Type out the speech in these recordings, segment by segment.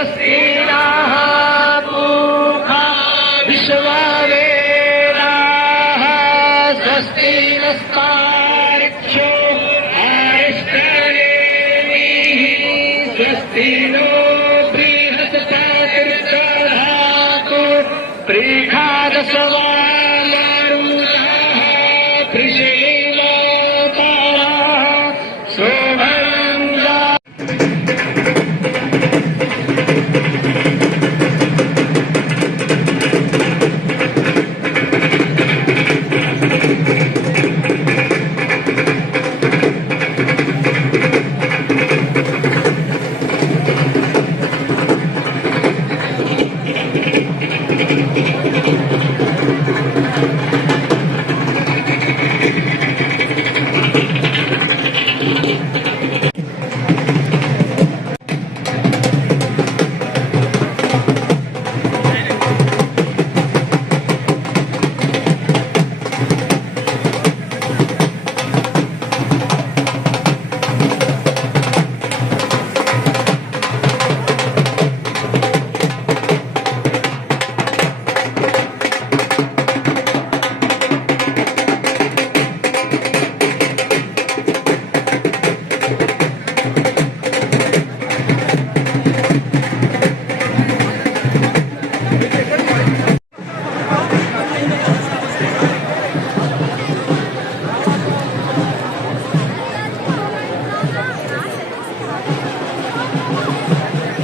स्वस्ति नः पूषा विश्ववेदाः स्वस्ति नस्तार्क्ष्यो अरिष्टनेमिः स्वस्ति नो बृहस्पतिर्दधातु प्रीखादसवामारुताः कृषेवताराः शोभन्दा।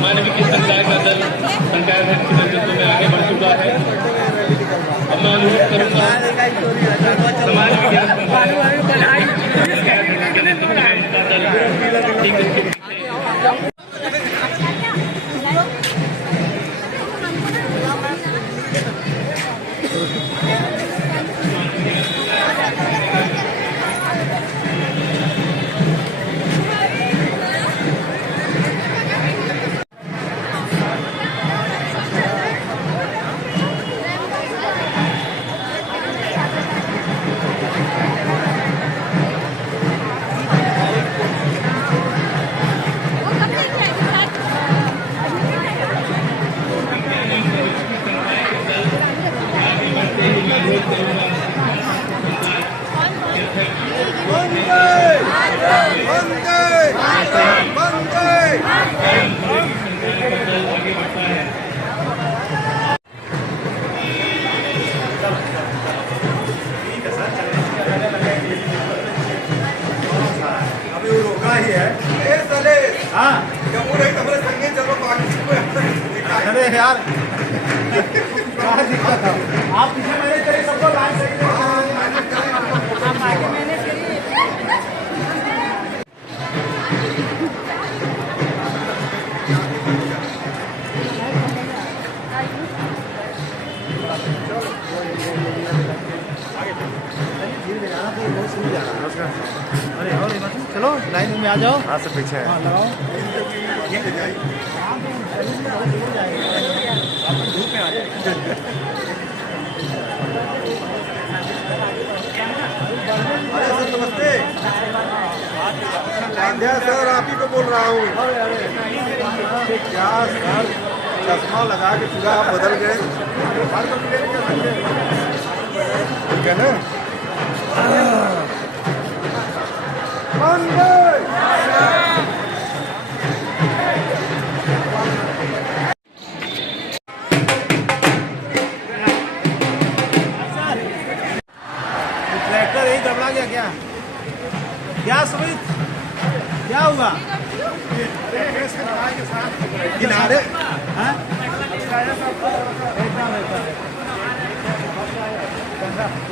मानवीय संकाय का दल संकाय अध्यक्ष के नेतृत्व में आगे बढ़ चुका है। अब मैं अनुरोध करूंगा समाज विज्ञान संकाय के नेतृत्व में इसका दल ठीक है। अरे यार क्या दिक्कत है? आप पीछे मैंने तेरे सबको लाइन सही अरे और चलो लाइन में आ जाओ। हाँ सब पीछे लगाओ। अरे सर नमस्ते। सर आप ही को बोल रहा हूँ। क्या सर चश्मा लगा के पूरा आप बदल गए। ठीक है ना? ट्रैक्टर यही दबला गया क्या? क्या सुमित क्या हुआ? किनारे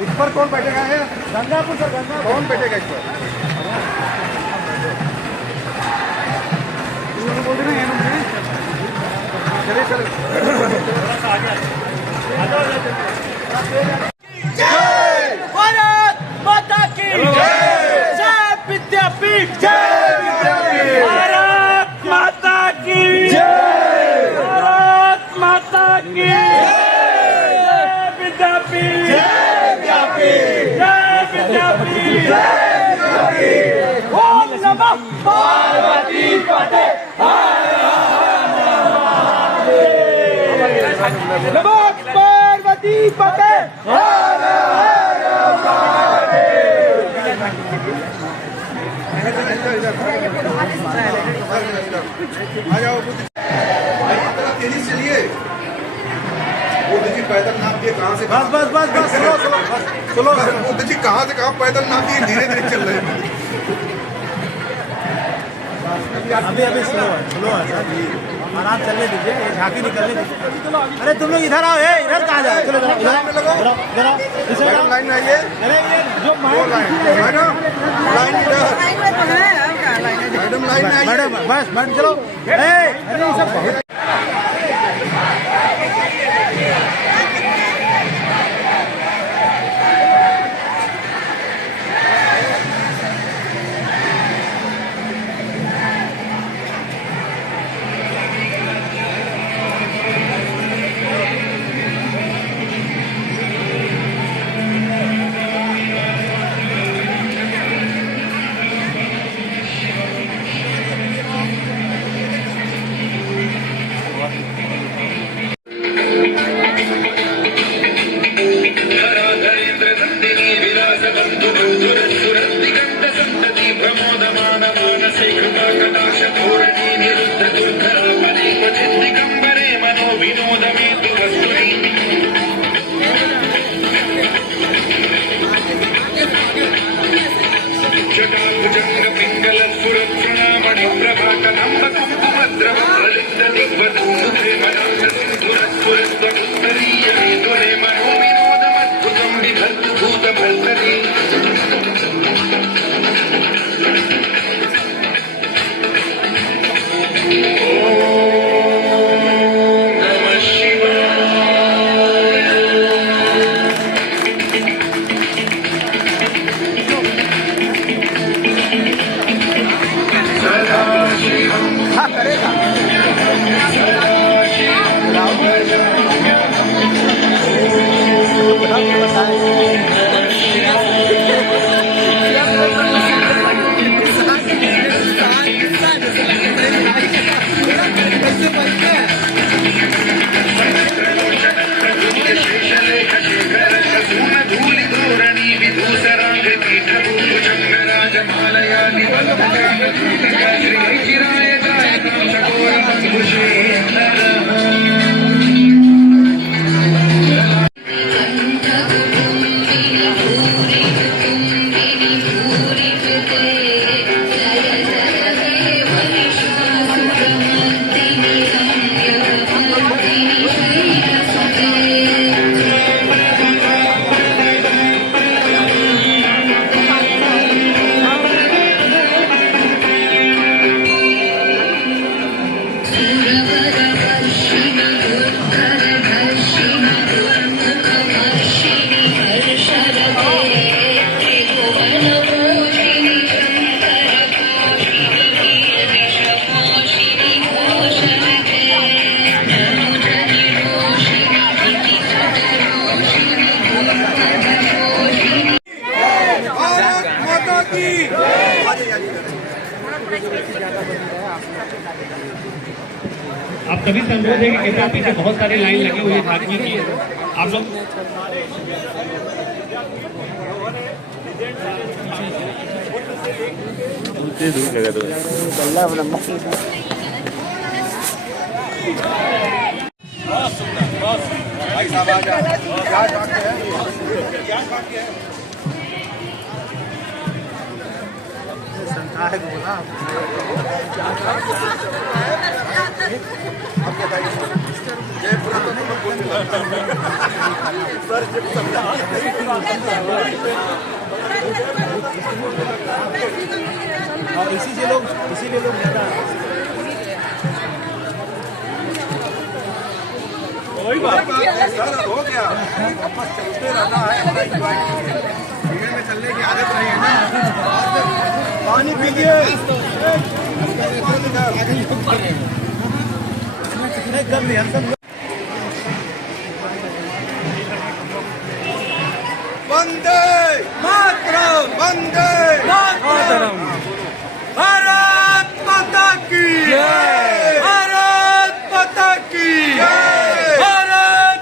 इस पर कौन बैठेगा? है गंगापुर सर। गंगा कौन बैठेगा इस पर? बोल रहे हैं चलिए चलिए थोड़ा सा आगे भारत माता की जय विद्यापीठ। भारत माता की भारत माता की विद्यापीठ। ओम नमः पार्वती पते। नमो पार्वती पते आ जाओ तेजी से चलिए। बुद्ध जी पैदल नाप दिए कहाँ से बस बस बस बस चलो बुद्ध जी कहाँ से कहाँ पैदल नाप दिए, धीरे धीरे चल रहे हैं। अभी स्लो है सर जी, आराम चलने दीजिए, ये झांकी निकलने दीजिए। अरे तुम लोग इधर आओ, इधर कहाँ जाओ, चलो मैडम लाइन में आइए। अरे ये जो लाइन मैडम लाइन में आइए। मैडम बस मैडम चलो। अरे ये सब बहुत आप सभी से अनुरोध है कि कृपया पीछे बहुत सारी लाइन लगी हुई है झांकी की, आप लोग भाई साहब आ जाओ। क्या बात है? क्या बात है? संकाय को बोला और इसीलिए लोग वही बात है सर, हो गया वापस चलते रहना है। धीरे में चलने की आदत नहीं है ना। पानी पीजिए। वंदे मातरम, वंदे मातरम। भारत माता की जय, भारत माता की जय, भारत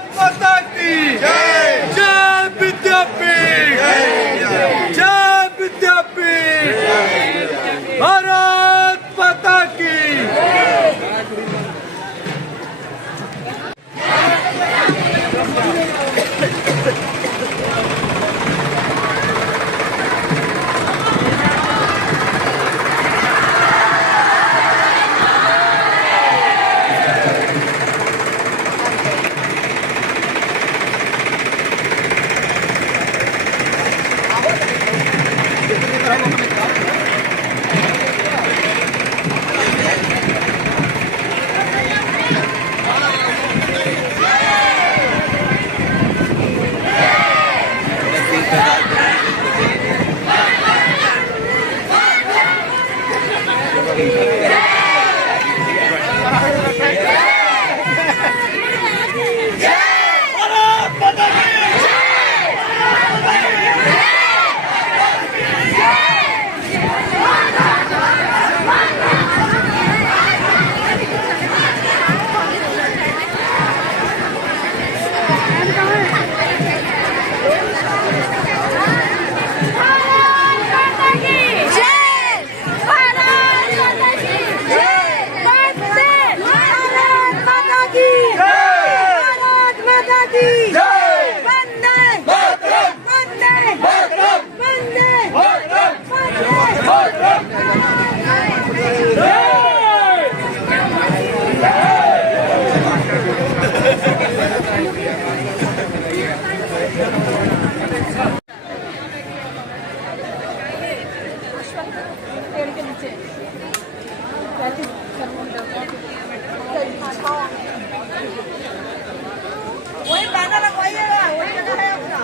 वही बैनर लगवाइएगा, वही जगह है अपना।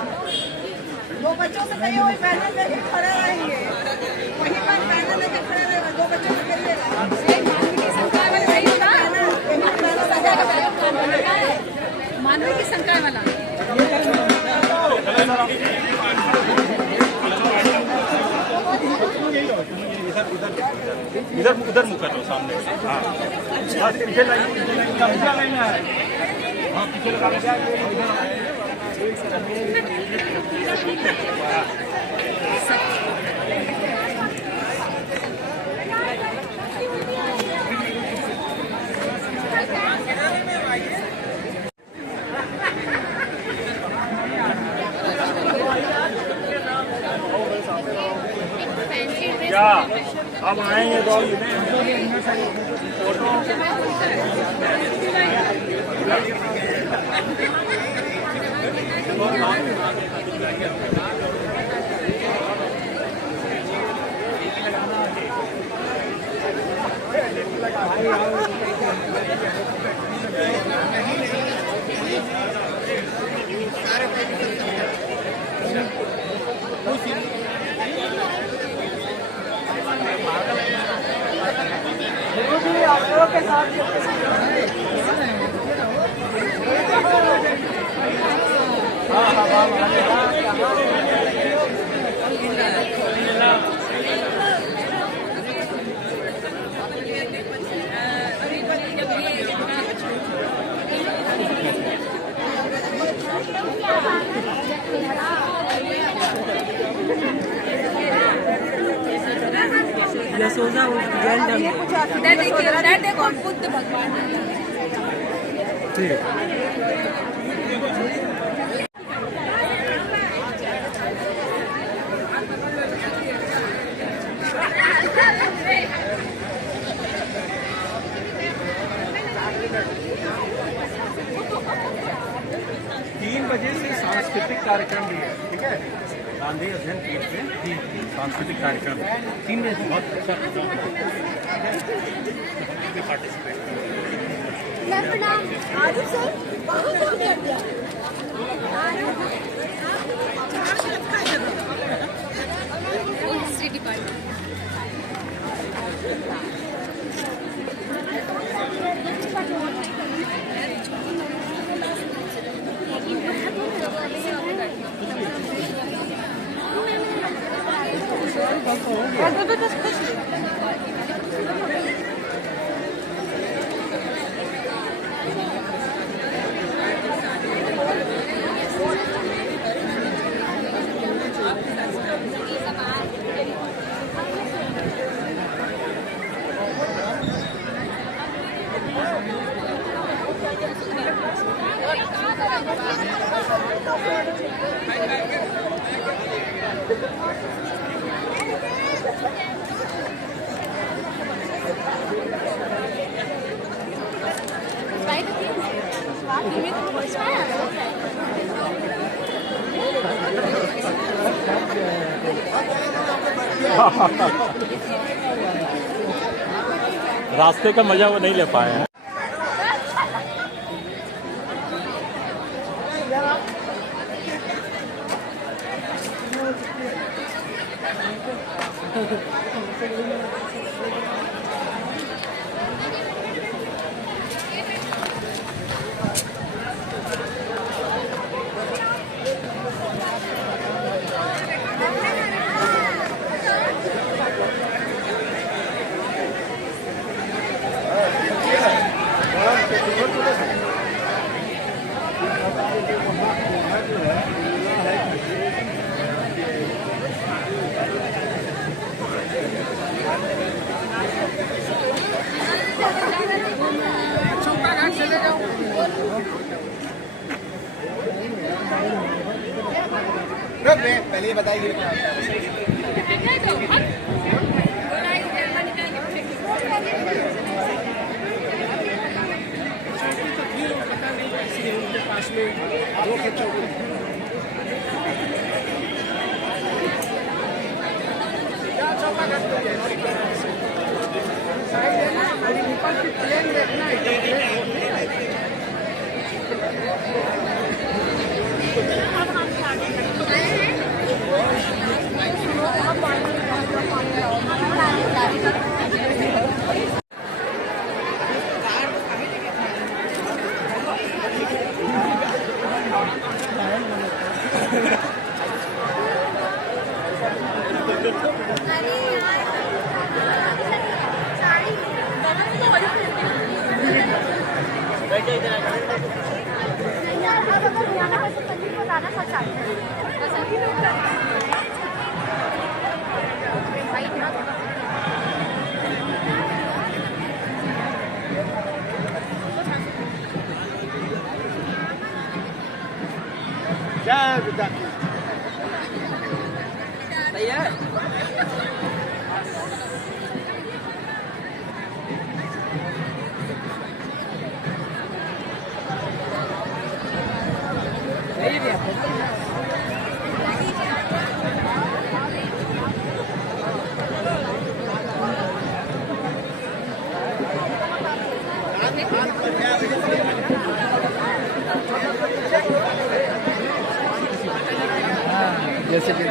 दो बच्चों से कहिए वही बैनर लेके खड़े रहेंगे, वहीं पर बैनर लेके खड़े रहेगा। दो बच्चों से कहिएगा मानवीय की संकाय वाला इधर उधर मुख कर लो सामने। हाँ पीछे लाइन हाँ पीछे लगा क्या अब आएंगे तो के साथ यशोदा जैन देखो बुद्ध भगवान ठीक है। बजे से सांस्कृतिक कार्यक्रम भी है, ठीक है। गांधी अध्ययन केंद्र में सांस्कृतिक कार्यक्रम 3 बजे से बहुत अच्छा पार्टिसिपेट रास्ते का मजा वो नहीं ले पाए हैं। पहले बताइए। लास्ट में 2 खिलाड़ी जैसे कि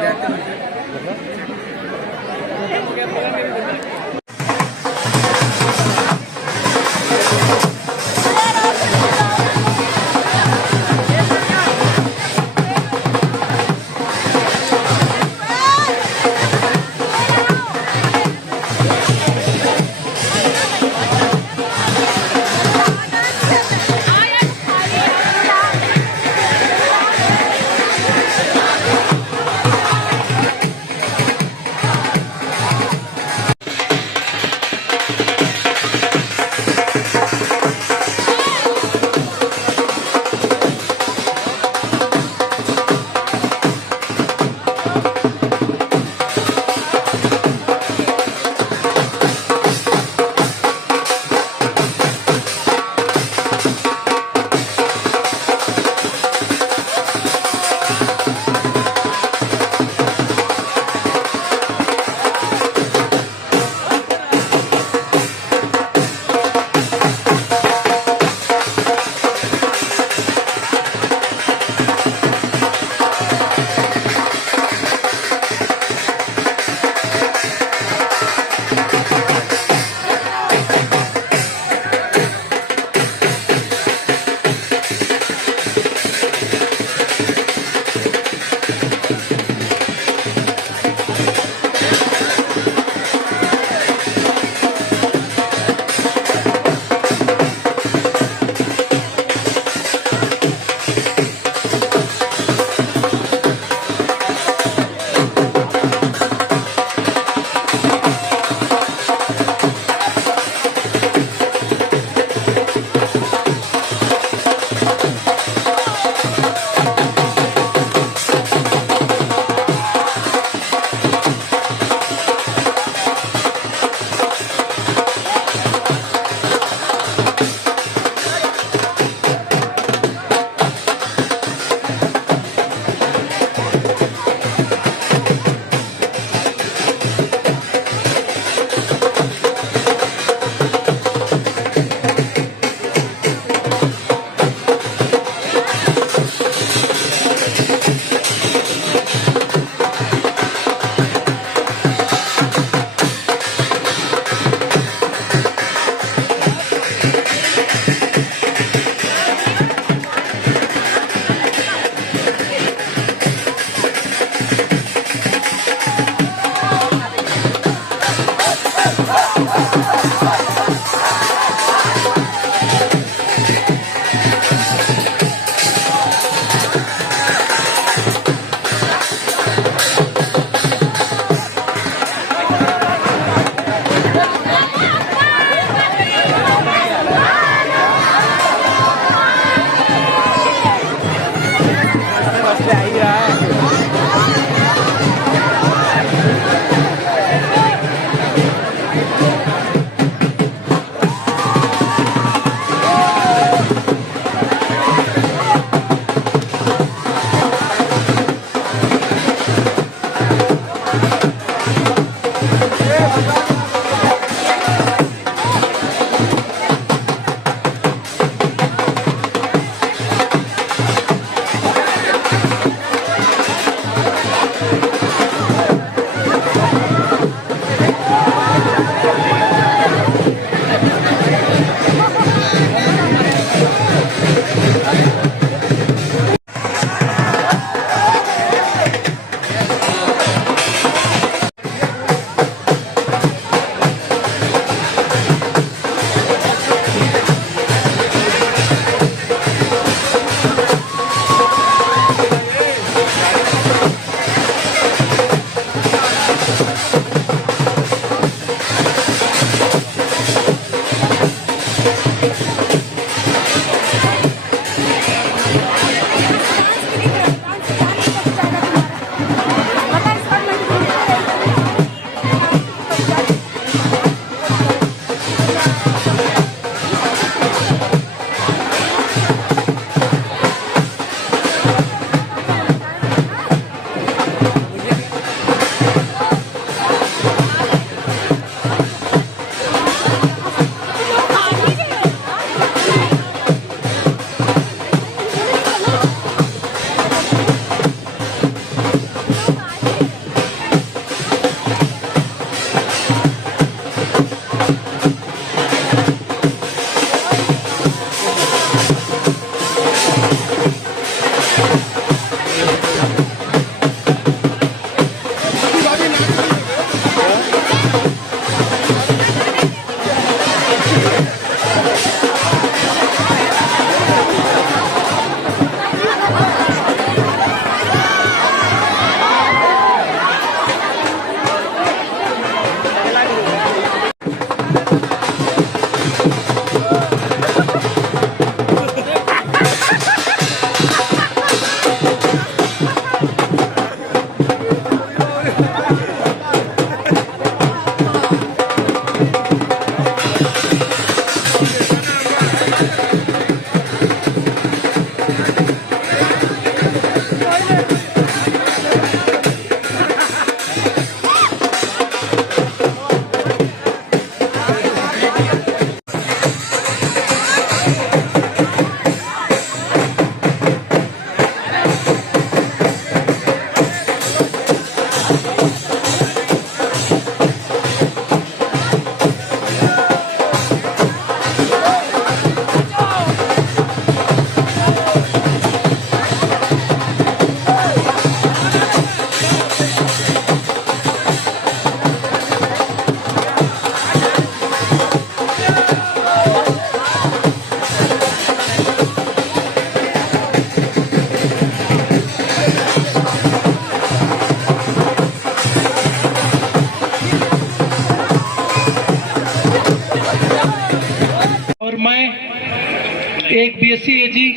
एक बीएससी एजी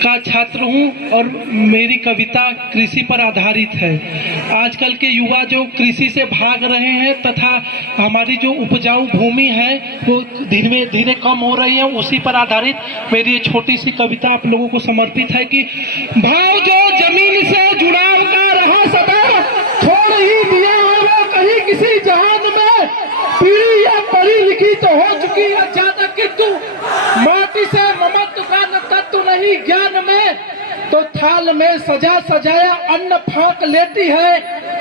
का छात्र हूं और मेरी कविता कृषि पर आधारित है। आजकल के युवा जो कृषि से भाग रहे हैं तथा हमारी जो उपजाऊ भूमि है वो धीरे धीरे कम हो रही है, उसी पर आधारित मेरी ये छोटी सी कविता आप लोगों को समर्पित है कि भाव जो जमीन से जुड़ाव का रहा सदा छोड़ ही दिया है वो कहीं किसी जहान में, पीढ़ी या पढ़ी लिखी तो हो चुकी है ज्यादा किंतु माटी से ममत्व का न तत्व नहीं ज्ञान में, तो थाल में सजा सजाया अन्न फाक लेती है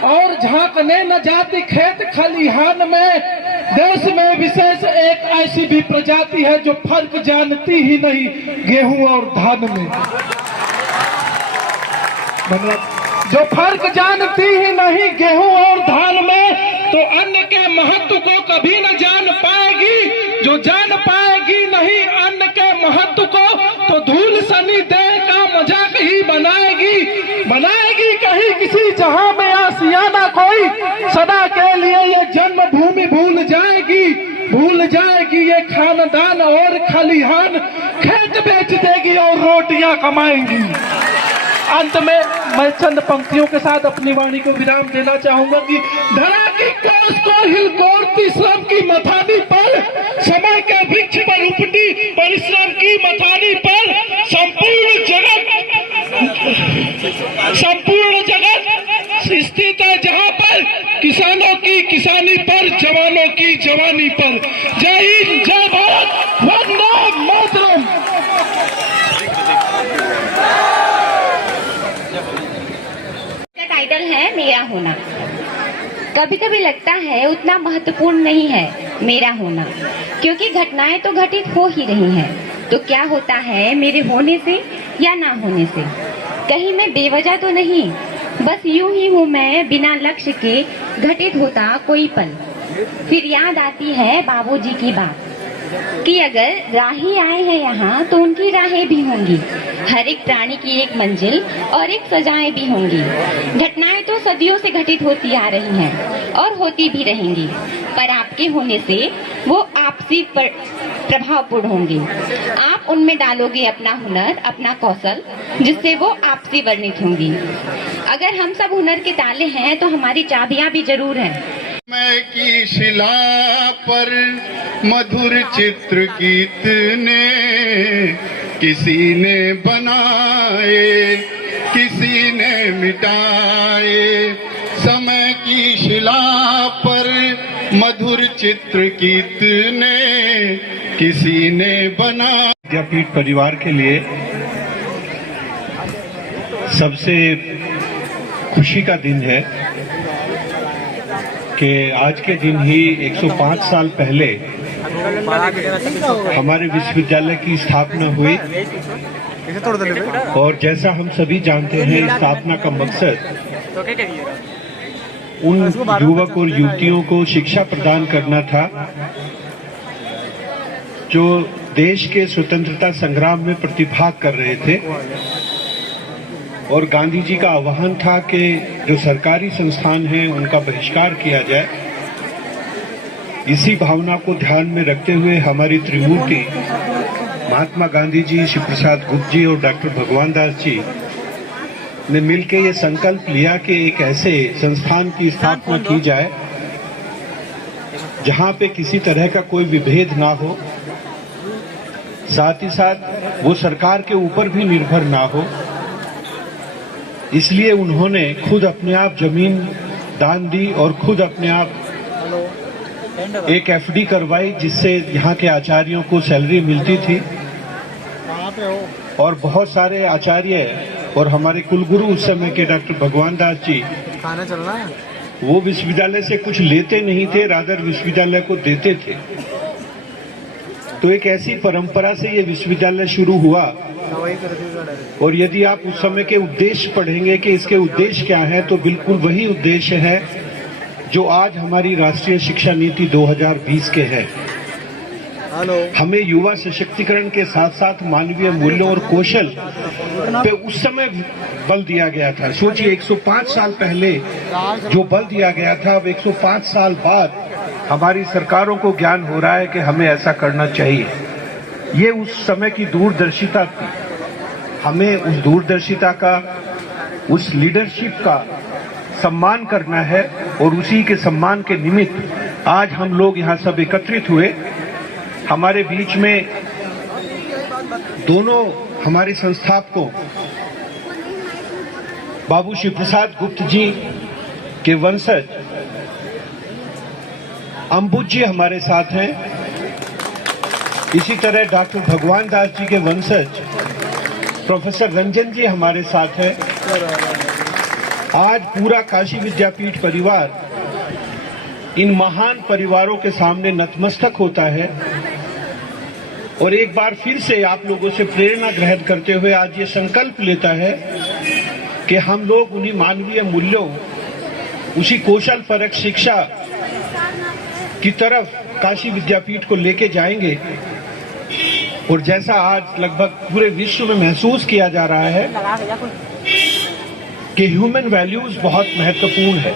और झांकने न जाती खेत खलिहान में। देश में विशेष एक ऐसी भी प्रजाति है जो फर्क जानती ही नहीं गेहूं और धान में, जो फर्क जानती ही नहीं गेहूं और धान में, तो अन्न के महत्व को कभी न जान पाएगी। जो जान पाएगी नहीं अन्न के महत्व को तो धूल सनी देह का मजाक ही बनाएगी कहीं किसी जहां में आसियाना कोई, सदा के लिए ये जन्मभूमि भूल जाएगी ये खानदान और खलिहान, खेत बेच देगी और रोटियां कमाएंगी। अंत में मैं चंद पंक्तियों के साथ अपनी वाणी को विराम देना चाहूंगा कि धरा की कोस को हिलकोरती श्रम की मथानी पर, समय के वृक्ष पर उपटी परिश्रम की मथानी पर, संपूर्ण जगत स्थित है जहां पर किसानों की किसानी पर, जवानों की जवानी पर। जय हिंद, जय भारत, वंदे मातरम। टाइटल है मेरा होना। कभी कभी लगता है उतना महत्वपूर्ण नहीं है मेरा होना, क्योंकि घटनाएं तो घटित हो ही रही हैं। तो क्या होता है मेरे होने से या ना होने से? कहीं मैं बेवजह तो नहीं, बस यूं ही हूँ मैं बिना लक्ष्य के घटित होता कोई पल। फिर याद आती है बाबूजी की बात कि अगर राही आए हैं यहाँ तो उनकी राहें भी होंगी, हर एक प्राणी की एक मंजिल और एक सजाएं भी होंगी। घटनाएं तो सदियों से घटित होती आ रही हैं और होती भी रहेंगी, पर आपके होने से वो आपसी प्रभावपूर्ण होंगी। आप उनमें डालोगे अपना हुनर, अपना कौशल, जिससे वो आपसी वर्णित होंगी। अगर हम सब हुनर के ताले हैं तो हमारी चाबियां भी जरूर हैं। समय की शिला पर मधुर चित्र कितने किसी ने बनाए, किसी ने मिटाए। समय की शिला पर मधुर चित्र कितने किसी ने बना। विद्यापीठ परिवार के लिए सबसे खुशी का दिन है कि आज के दिन ही 105 साल पहले हमारे विश्वविद्यालय की स्थापना हुई। और जैसा हम सभी जानते हैं, इस स्थापना का मकसद उन युवक और युवतियों को शिक्षा प्रदान करना था जो देश के स्वतंत्रता संग्राम में प्रतिभाग कर रहे थे। और गांधी जी का आह्वान था कि जो सरकारी संस्थान हैं उनका बहिष्कार किया जाए। इसी भावना को ध्यान में रखते हुए हमारी त्रिमूर्ति महात्मा गांधी जी, शिव प्रसाद गुप्त जी और डॉक्टर भगवान दास जी ने मिलकर ये संकल्प लिया कि एक ऐसे संस्थान की स्थापना की जाए जहां पे किसी तरह का कोई विभेद ना हो, साथ ही साथ वो सरकार के ऊपर भी निर्भर ना हो। इसलिए उन्होंने खुद अपने आप जमीन दान दी और खुद अपने आप एक एफडी करवाई, जिससे यहाँ के आचार्यों को सैलरी मिलती थी। और बहुत सारे आचार्य और हमारे कुलगुरु उस समय के डॉक्टर भगवान दास जी, वो विश्वविद्यालय से कुछ लेते नहीं थे, रादर विश्वविद्यालय को देते थे। तो एक ऐसी परंपरा से ये विश्वविद्यालय शुरू हुआ। और यदि आप उस समय के उद्देश्य पढ़ेंगे कि इसके उद्देश्य क्या है, तो बिल्कुल वही उद्देश्य है जो आज हमारी राष्ट्रीय शिक्षा नीति 2020 के है। हमें युवा सशक्तिकरण के साथ साथ मानवीय मूल्यों और कौशल पे उस समय बल दिया गया था। सोचिए, 105 साल पहले जो बल दिया गया था, अब 105 साल बाद हमारी सरकारों को ज्ञान हो रहा है कि हमें ऐसा करना चाहिए। ये उस समय की दूरदर्शिता थी। हमें उस दूरदर्शिता का, उस लीडरशिप का सम्मान करना है और उसी के सम्मान के निमित्त आज हम लोग यहाँ सब एकत्रित हुए। हमारे बीच में दोनों हमारे संस्थापकों बाबू शिव प्रसाद गुप्त जी के वंशज अंबुज जी हमारे साथ हैं। इसी तरह डॉक्टर भगवान दास जी के वंशज प्रोफेसर रंजन जी हमारे साथ हैं। आज पूरा काशी विद्यापीठ परिवार इन महान परिवारों के सामने नतमस्तक होता है और एक बार फिर से आप लोगों से प्रेरणा ग्रहण करते हुए आज ये संकल्प लेता है कि हम लोग उन्हीं मानवीय मूल्यों, उसी कौशल परक शिक्षा की तरफ काशी विद्यापीठ को लेके जाएंगे। और जैसा आज लगभग पूरे विश्व में महसूस किया जा रहा है कि ह्यूमन वैल्यूज बहुत महत्वपूर्ण है,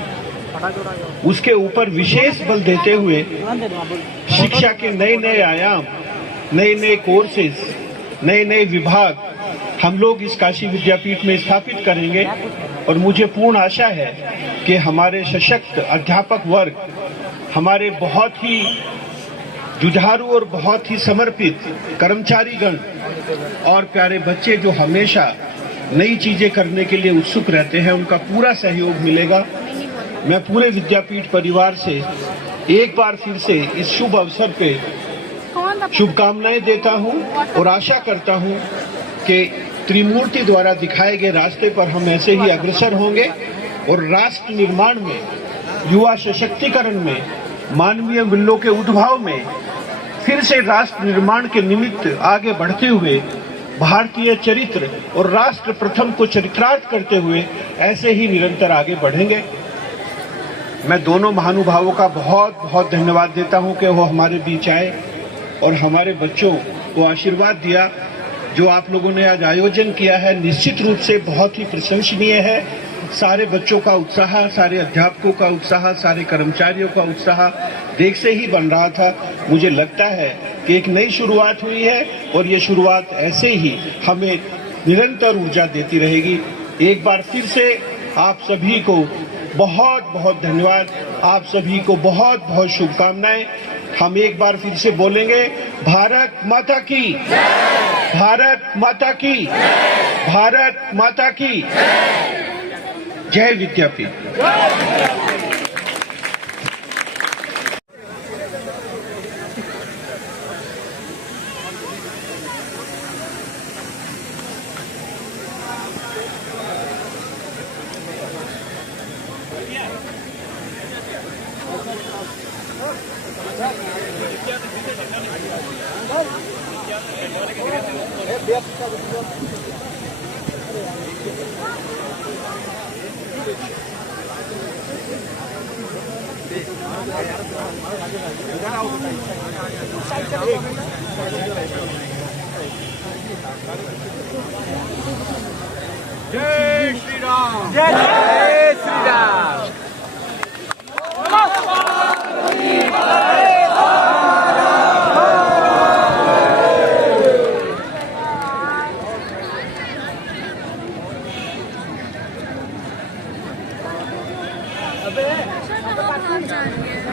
उसके ऊपर विशेष बल देते हुए शिक्षा के नए नए आयाम, नए नए कोर्सेज, नए नए विभाग हम लोग इस काशी विद्यापीठ में स्थापित करेंगे। और मुझे पूर्ण आशा है कि हमारे सशक्त अध्यापक वर्ग, हमारे बहुत ही जुझारू और बहुत ही समर्पित कर्मचारीगण और प्यारे बच्चे जो हमेशा नई चीजें करने के लिए उत्सुक रहते हैं, उनका पूरा सहयोग मिलेगा। मैं पूरे विद्यापीठ परिवार से एक बार फिर से इस शुभ अवसर पे शुभकामनाएं देता हूं और आशा करता हूं कि त्रिमूर्ति द्वारा दिखाए गए रास्ते पर हम ऐसे ही अग्रसर होंगे और राष्ट्र निर्माण में, युवा सशक्तिकरण में, मानवीय मूल्यों के उद्भाव में फिर से राष्ट्र निर्माण के निमित्त आगे बढ़ते हुए भारतीय चरित्र और राष्ट्र प्रथम को चरितार्थ करते हुए ऐसे ही निरंतर आगे बढ़ेंगे। मैं दोनों महानुभावों का बहुत बहुत धन्यवाद देता हूं कि वो हमारे बीच आए और हमारे बच्चों को आशीर्वाद दिया। जो आप लोगों ने आज आयोजन किया है निश्चित रूप से बहुत ही प्रशंसनीय है। सारे बच्चों का उत्साह, सारे अध्यापकों का उत्साह, सारे कर्मचारियों का उत्साह देख से ही बन रहा था। मुझे लगता है कि एक नई शुरुआत हुई है और ये शुरुआत ऐसे ही हमें निरंतर ऊर्जा देती रहेगी। एक बार फिर से आप सभी को बहुत बहुत धन्यवाद, आप सभी को बहुत बहुत शुभकामनाएं। हम एक बार फिर से बोलेंगे, भारत माता की, भारत माता की, भारत माता की जय विद्यापीठ। जय श्री राम, जय श्री राम। कहाँ जा रही है?